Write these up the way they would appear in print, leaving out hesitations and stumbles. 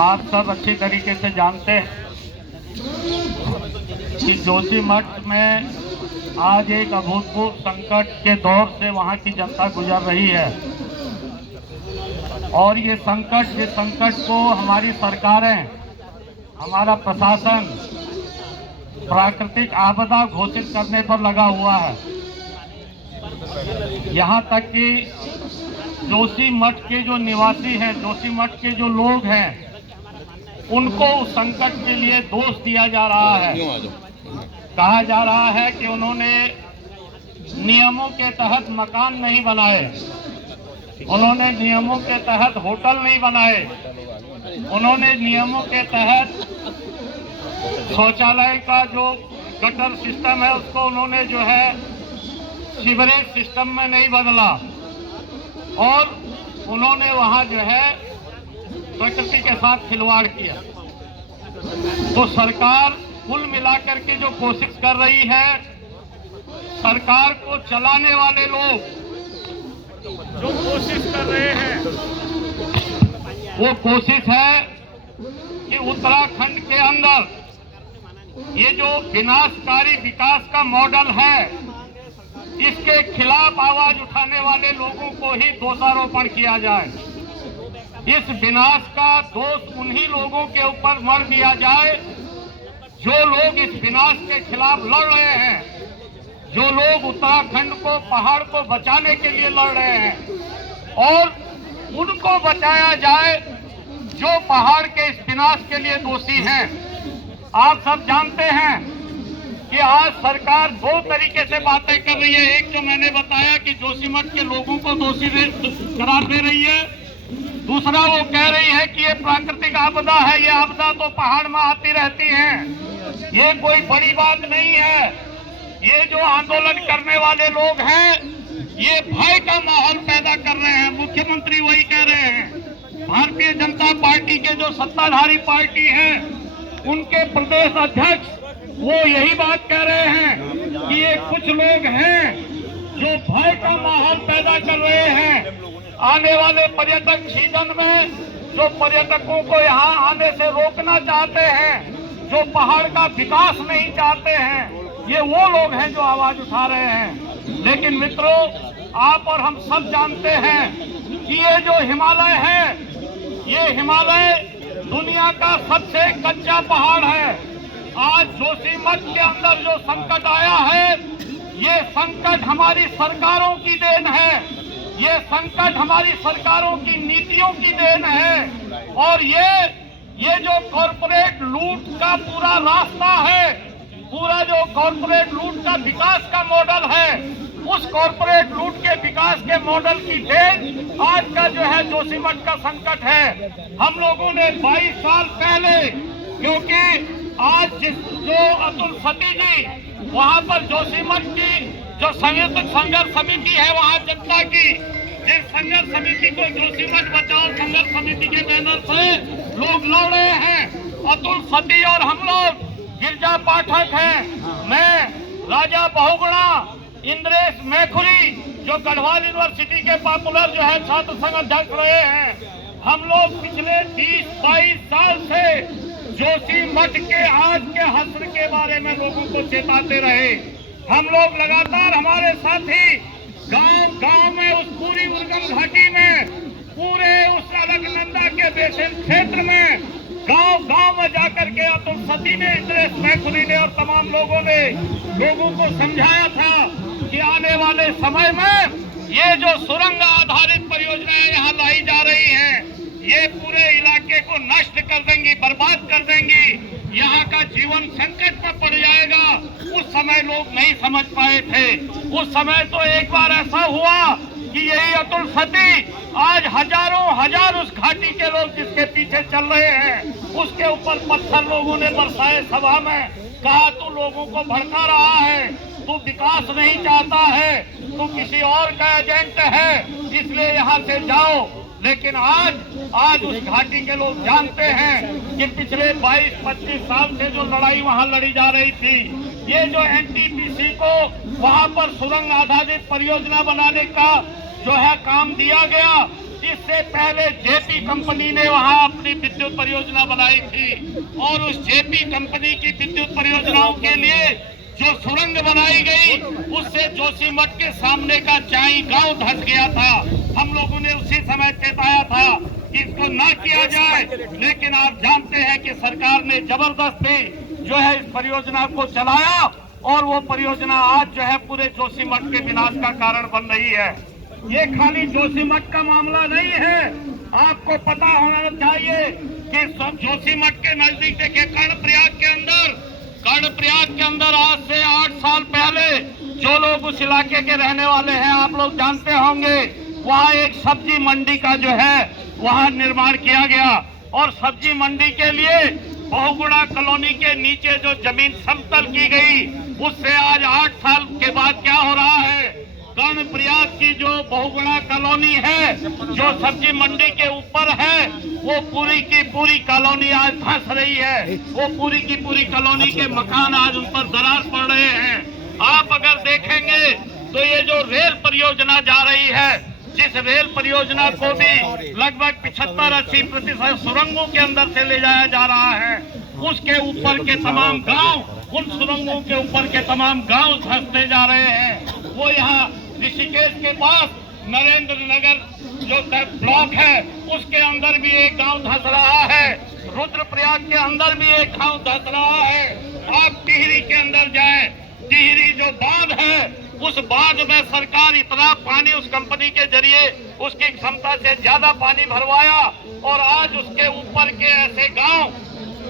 आप सब अच्छी तरीके से जानते हैं कि जोशीमठ में आज एक अभूतपूर्व संकट के दौर से वहां की जनता गुजर रही है और जिस संकट को हमारी सरकारें, हमारा प्रशासन प्राकृतिक आपदा घोषित करने पर लगा हुआ है। यहाँ तक कि जोशीमठ के जो निवासी हैं, जोशीमठ के जो लोग हैं, उनको उस संकट के लिए दोष दिया जा रहा है। कहा जा रहा है कि उन्होंने नियमों के तहत मकान नहीं बनाए, उन्होंने नियमों के तहत होटल नहीं बनाए, उन्होंने नियमों के तहत शौचालय का जो गटर सिस्टम है उसको उन्होंने जो है सीवरेज सिस्टम में नहीं बदला और उन्होंने वहां जो है प्रकृति के साथ खिलवाड़ किया। तो सरकार कुल मिलाकर के जो कोशिश कर रही है, सरकार को चलाने वाले लोग जो कोशिश कर रहे हैं वो कोशिश है कि उत्तराखंड के अंदर ये जो विनाशकारी विकास का मॉडल है, इसके खिलाफ आवाज उठाने वाले लोगों को ही दोषारोपण किया जाए। इस विनाश का दोष उन्हीं लोगों के ऊपर मढ़ दिया जाए जो लोग इस विनाश के खिलाफ लड़ रहे हैं, जो लोग उत्तराखंड को, पहाड़ को बचाने के लिए लड़ रहे हैं, और उनको बचाया जाए जो पहाड़ के इस विनाश के लिए दोषी हैं। आप सब जानते हैं कि आज सरकार दो तरीके से बातें कर रही है। एक जो मैंने बताया कि जोशीमठ के लोगों को दोषी करार दे रही है, दूसरा वो कह रही है कि ये प्राकृतिक आपदा है, ये आपदा तो पहाड़ में आती रहती है, ये कोई बड़ी बात नहीं है। ये जो आंदोलन करने वाले लोग हैं ये भय का माहौल पैदा कर रहे हैं। मुख्यमंत्री वही कह रहे हैं। भारतीय जनता पार्टी के जो सत्ताधारी पार्टी है उनके प्रदेश अध्यक्ष वो यही बात कह रहे हैं कि ये कुछ लोग हैं जो भय का माहौल पैदा कर रहे हैं। आने वाले पर्यटक सीजन में जो पर्यटकों को यहाँ आने से रोकना चाहते हैं, जो पहाड़ का विकास नहीं चाहते हैं, ये वो लोग हैं जो आवाज उठा रहे हैं। लेकिन मित्रों, आप और हम सब जानते हैं कि ये जो हिमालय है, ये हिमालय दुनिया का सबसे कच्चा पहाड़ है। आज जोशीमठ के अंदर जो संकट आया है, ये संकट हमारी सरकारों की देन है, ये संकट हमारी सरकारों की नीतियों की देन है। और ये जो कॉरपोरेट लूट का पूरा रास्ता है, पूरा जो कॉरपोरेट लूट का विकास का मॉडल है, उस कॉरपोरेट लूट के विकास के मॉडल की देन आज का जो है जोशीमठ का संकट है। हम लोगों ने 22 साल पहले, क्योंकि आज जो अतुल सती जी वहां पर जोशीमठ की जो संयुक्त संघर्ष समिति है, वहां जनता की जिस संघर्ष समिति को जोशीमठ बचाओ संघर्ष समिति के बैनर से लोग लड़ रहे हैं, अतुल सती और हम लोग, गिरजा पाठक हैं, मैं, राजा बहुगुणा, इंद्रेश मैखुरी जो गढ़वाल यूनिवर्सिटी के पॉपुलर जो है छात्र संघ अध्यक्ष रहे हैं, हम लोग पिछले 20-22 साल से जोशीमठ के आज के हश्र के बारे में लोगों को चेताते रहे। हम लोग लगातार, हमारे साथी गांव में, उस पूरी उर्गम घाटी में, पूरे उस अलकनंदा के बेसिन क्षेत्र में, गांव में जाकर के अतुल सती ने, इंद्रेश मैखुरी ने और तमाम लोगों ने लोगों को समझाया था कि आने वाले समय में ये जो सुरंग आधारित परियोजनाएं यहाँ लाई जा रही हैं, ये पूरे इलाके को नष्ट कर देंगी, बर्बाद कर देंगी, यहाँ का जीवन संकट में पड़ जाएगा। उस समय लोग नहीं समझ पाए थे। उस समय तो एक बार ऐसा हुआ कि यही अतुल सती आज हजार उस घाटी के लोग जिसके पीछे चल रहे हैं, उसके ऊपर पत्थर लोगों ने बरसाए। सभा में कहा, तू लोगों को भड़का रहा है, तू विकास नहीं चाहता है, तू किसी और का एजेंट है, इसलिए यहाँ से जाओ। लेकिन आज उस घाटी के लोग जानते हैं कि पिछले 22-25 साल से जो लड़ाई वहां लड़ी जा रही थी, ये जो एनटीपीसी को वहां पर सुरंग आधारित परियोजना बनाने का जो है काम दिया गया, इससे पहले जेपी कंपनी ने वहां अपनी विद्युत परियोजना बनाई थी और उस जेपी कंपनी की विद्युत परियोजनाओं के लिए जो सुरंग बनाई गई उससे जोशीमठ के सामने का चाई गांव धंस गया था। हम लोगों ने उसी समय चेताया था कि इसको ना किया जाए, लेकिन आप जानते हैं कि सरकार ने जबरदस्ती जो है इस परियोजना को चलाया और वो परियोजना आज जो है पूरे जोशीमठ के विनाश का कारण बन रही है। ये खाली जोशीमठ का मामला नहीं है, आपको पता होना चाहिए कि जोशीमठ के नजदीक देखिए कर्णप्रयाग के अंदर आज से 8 साल पहले जो लोग उस इलाके के रहने वाले हैं आप लोग जानते होंगे, वहाँ एक सब्जी मंडी का जो है वहाँ निर्माण किया गया और सब्जी मंडी के लिए बहुगुणा कॉलोनी के नीचे जो जमीन समतल की गई उससे आज 8 साल के बाद क्या हो रहा है, कर्णप्रयाग की जो बहुगुणा कॉलोनी है जो सब्जी मंडी के ऊपर है वो पूरी की पूरी कॉलोनी आज धंस रही है। वो पूरी की पूरी कॉलोनी के मकान आज उन पर दरार पड़ रहे हैं। आप अगर देखेंगे तो ये जो रेल परियोजना जा रही है, जिस रेल परियोजना को भी लगभग 75-80% सुरंगों के अंदर से ले जाया जा रहा है, उसके ऊपर के तमाम गांव, उन सुरंगों के ऊपर के तमाम गांव धंसते जा रहे हैं। वो यहाँ ऋषिकेश के पास नरेंद्र नगर जो ब्लॉक है उसके अंदर भी एक गांव धंस रहा है, रुद्रप्रयाग के अंदर भी एक गांव धंस रहा है। आप टिहरी के अंदर जाएं, टिहरी जो बांध है उस बांध में सरकार इतना पानी उस कंपनी के जरिए उसकी क्षमता से ज्यादा पानी भरवाया और आज उसके ऊपर के ऐसे गांव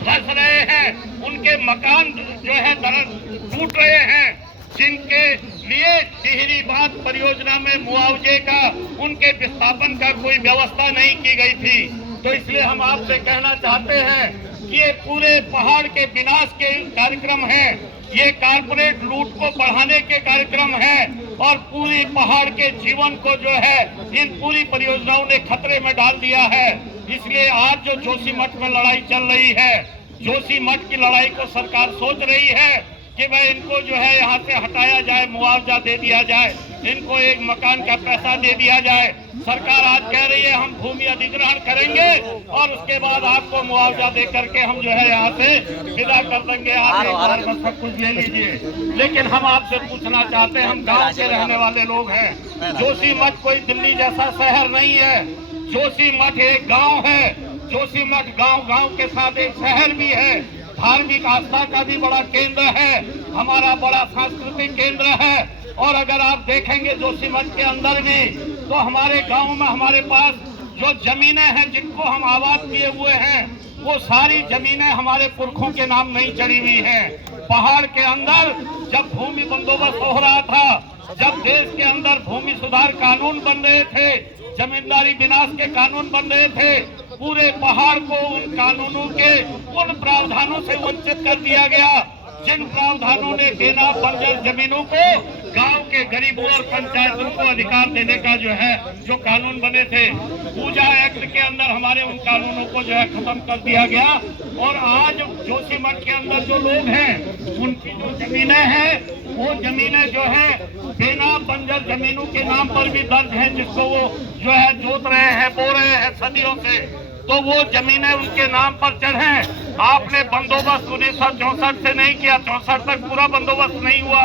धंस रहे हैं, उनके मकान जो है टूट रहे हैं, जिनके लिए टिहरी बांध परियोजना में मुआवजे का, उनके विस्थापन का कोई व्यवस्था नहीं की गई थी। तो इसलिए हम आपसे कहना चाहते हैं कि ये पूरे पहाड़ के विनाश के कार्यक्रम है, ये कारपोरेट लूट को बढ़ाने के कार्यक्रम है और पूरी पहाड़ के जीवन को जो है इन पूरी परियोजनाओं ने खतरे में डाल दिया है। इसलिए आज जो जोशीमठ में लड़ाई चल रही है, जोशीमठ की लड़ाई को सरकार सोच रही है कि भाई इनको जो है यहाँ से हटाया जाए, मुआवजा दे दिया जाए, इनको एक मकान का पैसा दे दिया जाए। सरकार आज कह रही है हम भूमि अधिग्रहण करेंगे और उसके बाद आपको मुआवजा दे करके हम जो है यहाँ से विदा कर देंगे, आप एक बार में सब कुछ ले लीजिए। लेकिन हम आपसे पूछना चाहते हैं, हम गाँव के रहने वाले लोग हैं, जोशीमठ कोई दिल्ली जैसा शहर नहीं है, जोशीमठ एक गाँव है, जोशीमठ गाँव के साथ एक शहर भी है, धार्मिक आस्था का भी बड़ा केंद्र है, हमारा बड़ा सांस्कृतिक केंद्र है। और अगर आप देखेंगे जोशीमठ के अंदर भी तो हमारे गांव में हमारे पास जो जमीनें हैं जिनको हम आबाद किए हुए हैं वो सारी जमीनें हमारे पुरखों के नाम नहीं चढ़ी हुई हैं। पहाड़ के अंदर जब भूमि बंदोबस्त हो रहा था, जब देश के अंदर भूमि सुधार कानून बन रहे थे, जमींदारी विनाश के कानून बन रहे थे, पूरे पहाड़ को उन कानूनों के उन प्रावधानों से वंचित कर दिया गया जिन प्रावधानों ने बेनाम बंजर जमीनों को गांव के गरीबों और पंचायतों को अधिकार देने का जो है जो कानून बने थे, पूजा एक्ट के अंदर हमारे उन कानूनों को जो है खत्म कर दिया गया। और आज जोशीमठ के अंदर जो लोग हैं उनकी जो जमीनें हैं वो जमीनें जो है बेनाम बंजर जमीनों के नाम पर भी दर्ज है, जिसको वो जो है जोत रहे हैं, बो रहे हैं सदियों से, तो वो जमीनें उनके नाम पर चढ़े। आपने बंदोबस्त 1964 से नहीं किया, 64 तक पूरा बंदोबस्त नहीं हुआ।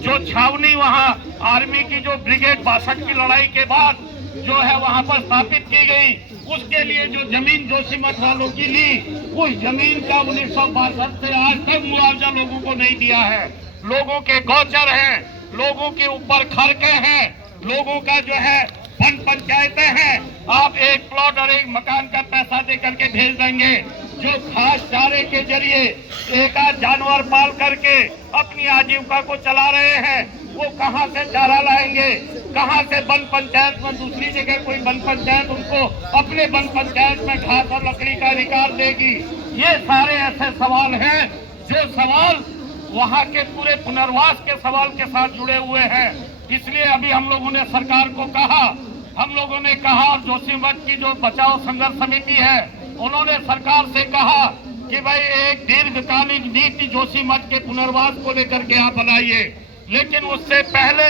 जो छावनी वहाँ आर्मी की जो ब्रिगेड 62 की लड़ाई के बाद जो है वहाँ पर स्थापित की गई, उसके लिए जो जमीन जोशीमठ वालों की ली, उस जमीन का 1962 से आज तक मुआवजा लोगों को नहीं दिया है। लोगों के गौचर हैं, लोगों के ऊपर खरके हैं, लोगों का जो है वन पंचायतें हैं, आप एक प्लॉट और एक मकान का पैसा दे करके भेज देंगे। जो घास चारे के जरिए एक आध जानवर पाल करके अपनी आजीविका को चला रहे हैं, वो कहां से चारा लाएंगे, कहां से वन पंचायत में दूसरी जगह कोई वन पंचायत उनको अपने वन पंचायत में घास और लकड़ी का अधिकार देगी। ये सारे ऐसे सवाल हैं जो सवाल वहां के पूरे पुनर्वास के सवाल के साथ जुड़े हुए हैं। इसलिए अभी हम लोगों ने सरकार को कहा, हम लोगों ने कहा, जोशीमठ की जो बचाव संघर्ष समिति है उन्होंने सरकार से कहा कि भाई एक दीर्घकालीन नीति जोशीमठ के पुनर्वास को लेकर के आप बनाइए। लेकिन उससे पहले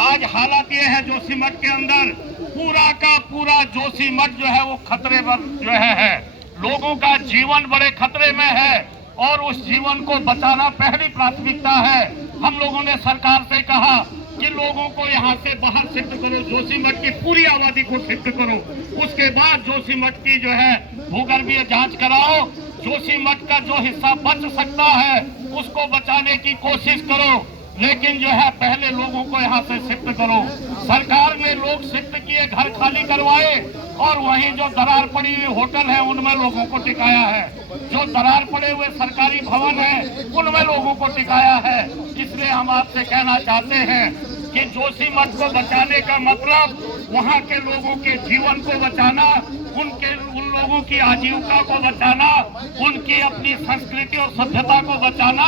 आज हालात ये है जोशीमठ के अंदर पूरा का पूरा जोशीमठ जो है वो खतरे पर जो है लोगों का जीवन बड़े खतरे में है और उस जीवन को बचाना पहली प्राथमिकता है। हम लोगों ने सरकार से कहा कि लोगों को यहाँ से बाहर शिफ्ट करो, जोशीमठ की पूरी आबादी को शिफ्ट करो, उसके बाद जोशीमठ की जो है भूगर्भीय जांच कराओ, जोशीमठ का जो हिस्सा बच सकता है उसको बचाने की कोशिश करो, लेकिन जो है पहले लोगों को यहाँ से शिफ्ट करो। सरकार ने लोग शिफ्ट किए, घर खाली करवाए और वहीं जो दरार पड़ी हुई होटल है उनमें लोगों को टिकाया है, जो दरार पड़े हुए सरकारी भवन है उनमें लोगों को टिकाया है। इसलिए हम आपसे कहना चाहते हैं कि जोशीमठ को बचाने का मतलब वहाँ के लोगों के जीवन को बचाना, उन लोगों की आजीविका को बचाना, उनकी अपनी संस्कृति और सभ्यता को बचाना,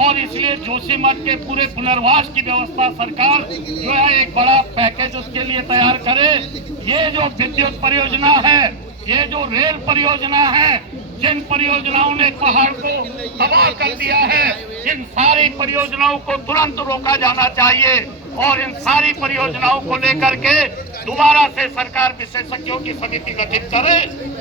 और इसलिए जोशीमठ के पूरे पुनर्वास की व्यवस्था सरकार जो है एक बड़ा पैकेज उसके लिए तैयार करे। ये जो विद्युत परियोजना है, ये जो रेल परियोजना है, जिन परियोजनाओं ने पहाड़ को तबाह कर दिया है, इन सारी परियोजनाओं को तुरंत रोका जाना चाहिए और इन सारी परियोजनाओं को लेकर के दोबारा से सरकार विशेषज्ञों की समिति गठित करे,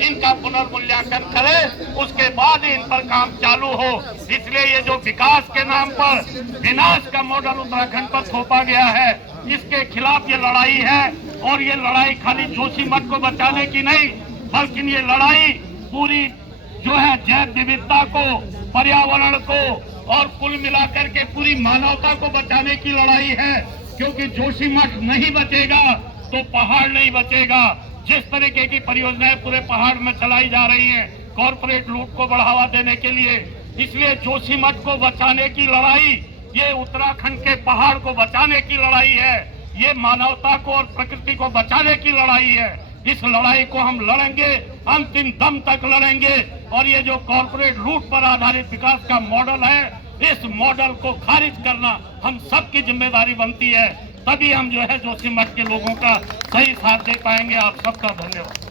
इनका पुनर्मूल्यांकन करे, उसके बाद इन पर काम चालू हो। इसलिए ये जो विकास के नाम पर विनाश का मॉडल उत्तराखंड पर थोपा गया है, इसके खिलाफ ये लड़ाई है। और ये लड़ाई खाली जोशीमठ को बचाने की नहीं, बल्कि ये लड़ाई पूरी जो है जैव विविधता को, पर्यावरण को और कुल मिलाकर के पूरी मानवता को बचाने की लड़ाई है। क्योंकि जोशीमठ नहीं बचेगा तो पहाड़ नहीं बचेगा। जिस तरीके की परियोजनाएं पूरे पहाड़ में चलाई जा रही हैं कॉरपोरेट लूट को बढ़ावा देने के लिए, इसलिए जोशीमठ को बचाने की लड़ाई ये उत्तराखंड के पहाड़ को बचाने की लड़ाई है, ये मानवता को और प्रकृति को बचाने की लड़ाई है। इस लड़ाई को हम लड़ेंगे, अंतिम दम तक लड़ेंगे। और ये जो कॉरपोरेट लूट पर आधारित विकास का मॉडल है, इस मॉडल को खारिज करना हम सबकी जिम्मेदारी बनती है, तभी हम जो है जोशीमठ के लोगों का सही साथ दे पाएंगे। आप सबका धन्यवाद।